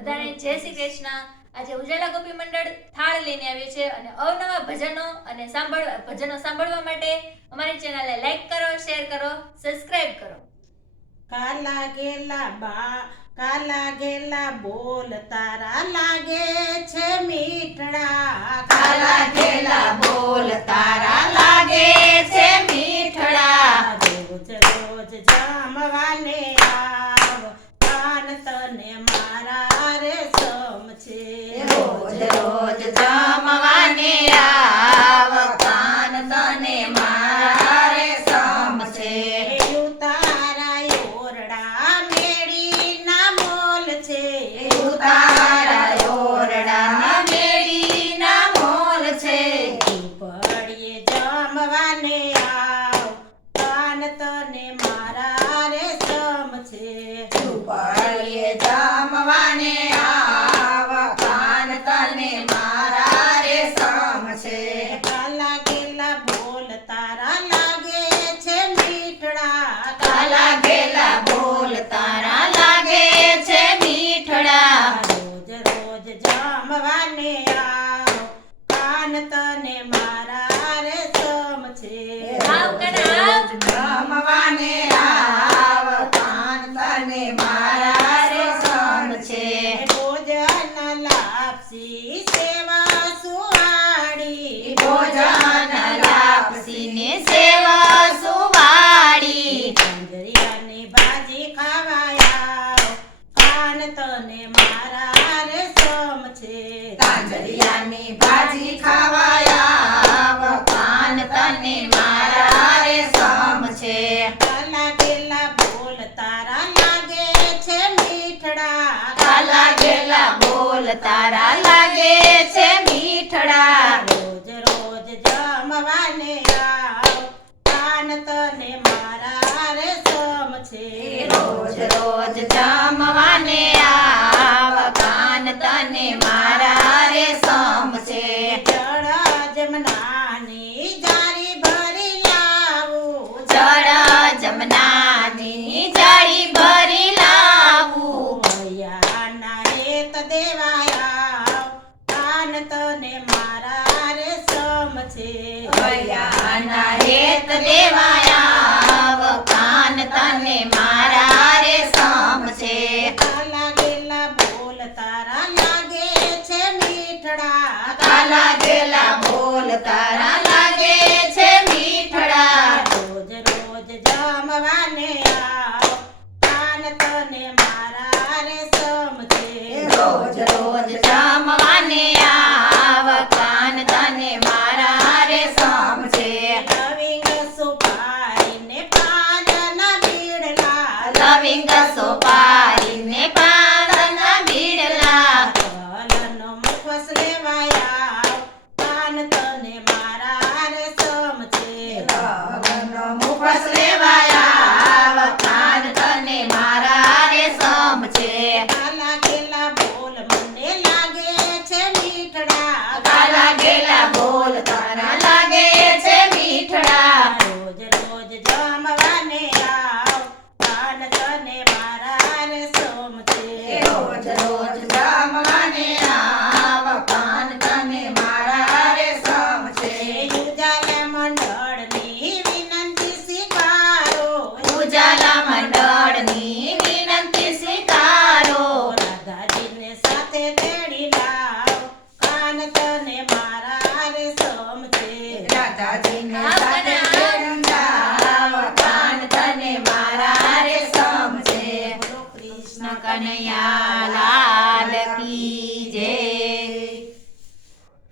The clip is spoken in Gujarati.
બધાને જય શ્રી કૃષ્ણ. આજે ઉજાલા ગોપી મંડળ થાળ લઈને આવ્યું છે અને અવનવા ભજનો અને સાંભળવા ભજનો સાંભળવા માટે અમારી ચેનલને લાઈક કરો શેર કરો સબસ્ક્રાઇબ કરો. કાલા ગેલા બા, કાલા ગેલા બોલ તારા લાગે છે મીઠડા. કાલા ઘેલા બોલ તારા લાગે છે મીઠડા. રોજ રોજ જમવાને આવ કાન તને મારા રે સમ છે રોજ રોજ જમવાને તને મારા રે સમ છે. કાંજરિયાની ભાજી ખાવાયા કાન તને મારા રે સમ છે. કાલા ગેલા બોલ તારા લાગે છે મીઠડા. કાલા ગેલા બોલ તારા લાગે છે મીઠડા. રોજ રોજ જમવાને આવ. પાન તને મારા રે સમ છે. રોજ રોજ જમવાને તને મારા રે સમ છે. ભૈયાના હેત દેવાયા વખાન તને મારા રે સમ છે. કાલા ગેલા બોલ તારા લાગે છે મીઠડા. કાલા ગેલા બોલ તારા લાગે છે મીઠડા. રોજ રોજ જમવાને આવ કાન તને મારા રે સમ છે. રોજ રોજ જમવાને આવ સમ છે બોલો કૃષ્ણ કૃષ્ણ કનૈયા લાલ કી જય